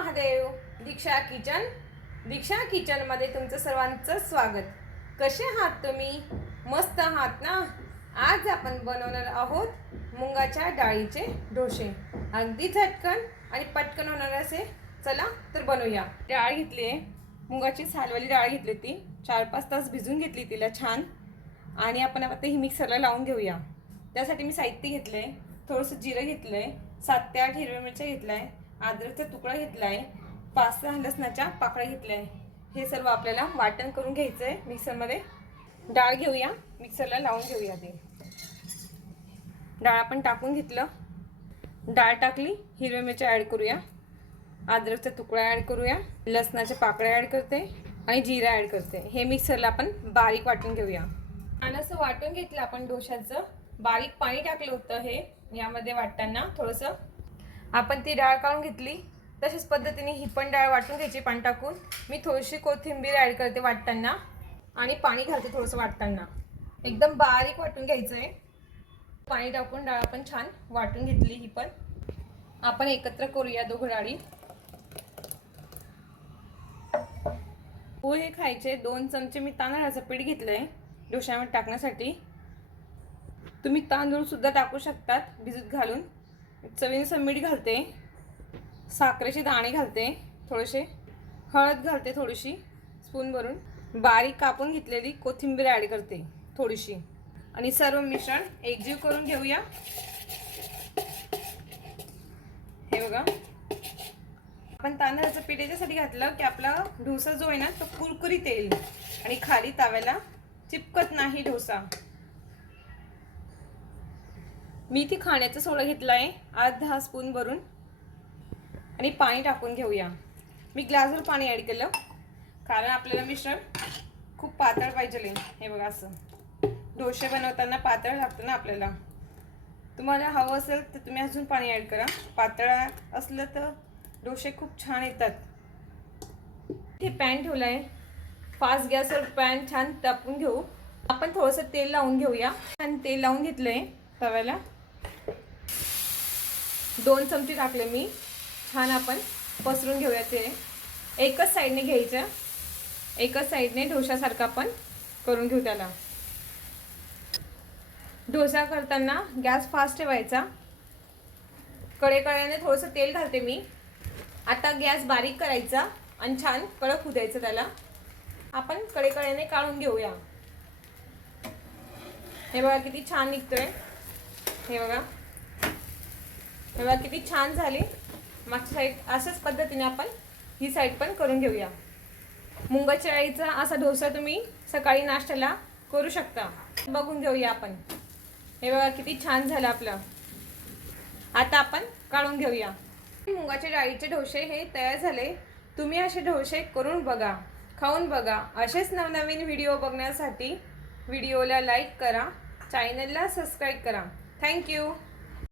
महादेव. दीक्षा kitchen मध्ये तुमचं सर्वांचं स्वागत. कसे आहात तुम्ही? मस्त आहात ना? आज आपण बनवणार आहोत मुंगाच्या डाळीचे डोसे. अगदी झटकन आणि पटकन होणार असे. चला तर बनवूया. डाळ घेतली आहे, मुगाची सालवाली डाळ घेतली, ती 4-5 तास भिजून घेतली तिला छान. आणि आपण आता ही मिक्सरला लावून घेऊया. त्यासाठी मी साहित्य घेतलंय, थोडंसं जिरं घेतलंय, 7 ते 8 हिरव्या मिरच्या घेतलाय, अद्रकचा तुकडा घेतलाय, 5-6 लसणाच्या पाकळ्या घेतलाय. हे सर्व आपल्याला वाटण करून घ्यायचं आहे मिक्सरमध्ये. डाळ घेऊया, मिक्सरला लावून घेऊया. ते डाळ आपण टाकून घेतलं, डाळ टाकली, हिरव्या मिरच्या ॲड करूया, अद्रकचा तुकडा ॲड करूया, लसणाच्या पाकळ्या ॲड करते आणि जिरा ॲड करते. हे मिक्सरला आपण बारीक वाटून घेऊया. आणि असं वाटून घेतलं आपण डोशाचं. बारीक पाणी टाकलं होतं हे यामध्ये वाटताना. थोडंसं आपण ती डाळ काढून घेतली. तशाच पद्धतीने ही पण डाळ वाटून घ्यायची पाणी टाकून. मी थोडीशी कोथिंबीर ॲड करते वाटताना आणि पाणी घालते थोडंसं वाटताना. एकदम बारीक वाटून घ्यायचं आहे. पाणी टाकून डाळ आपण छान वाटून घेतली. ही पण आपण एकत्र करूया दोघं डाळी. पोहे खायचे 2 चमचे मी तांदळाचं पीठ घेतलंय डोशामध्ये टाकण्यासाठी. तुम्ही तांदूळ सुद्धा टाकू शकतात भिजत घालून. चवीनुसार मीठ घालते, साखरेचे दाणे घालते, थोडेसे हळद घालते, थोडीशी स्पून भरून. बारीक कापून घेतलेली कोथिंबीर ॲड करते थोडीशी आणि सर्व मिश्रण एकजीव करून घेऊया. हे बघा, आपण तांदळाचं पीठ याच्यासाठी घातलं की आपला डोसा जो आहे ना तो कुरकुरीत येईल आणि खाली तव्याला चिपकत नाही डोसा. मी ती खाण्याचा सोडा घेतला आहे 8-10 स्पून भरून आणि पाणी टाकून घेऊया. मी ग्लासभर पाणी ॲड केलं कारण आपल्याला मिश्रण खूप पातळ पाहिजे. हे बघा, असं डोसे बनवताना पातळ लागतं ना आपल्याला. तुम्हाला हवं असेल तर तुम्ही अजून पाणी ॲड करा. पातळ असलं तर डोसे खूप छान येतात. हे पॅन ठेवलं आहे, फास्ट गॅसवर पॅन छान तापवून घेऊ. आपण थोडंसं तेल लावून घेऊया. आणि तेल लावून घेतलं आहे तव्याला. 2 चमचे टाकले मी. छान आपण पसरून घेऊया. ते एकच साईडने घ्यायचं, एकच साईडने डोशासारखं आपण करून घेऊ त्याला. डोसा करताना गॅस फास्ट ठेवायचा. कडेकड्याने थोडंसं तेल घालते मी. आता गॅस बारीक करायचा आणि छान कडक होऊ द्यायचं त्याला. आपण कडेकड्याने काढून घेऊया. हे बघा किती छान निघतोय. हे बघा, हे बघा किती छान झाली. मागच्या साईड अशाच पद्धतीने आपण ही साईड पण करून घेऊया. मुंगाच्या डाळीचा असा डोसा तुम्ही सकाळी नाश्त्याला करू शकता. बघून घेऊया आपण. हे बघा किती छान झालं आपलं. आता आपण काढून घेऊया. मुंगाच्या डाळीचे डोसे हे तयार झाले. तुम्ही असे डोसे करून बघा, खाऊन बघा. असेच नवनवीन व्हिडिओ बघण्यासाठी व्हिडिओला लाईक करा, चॅनलला सबस्क्राईब करा. थँक्यू.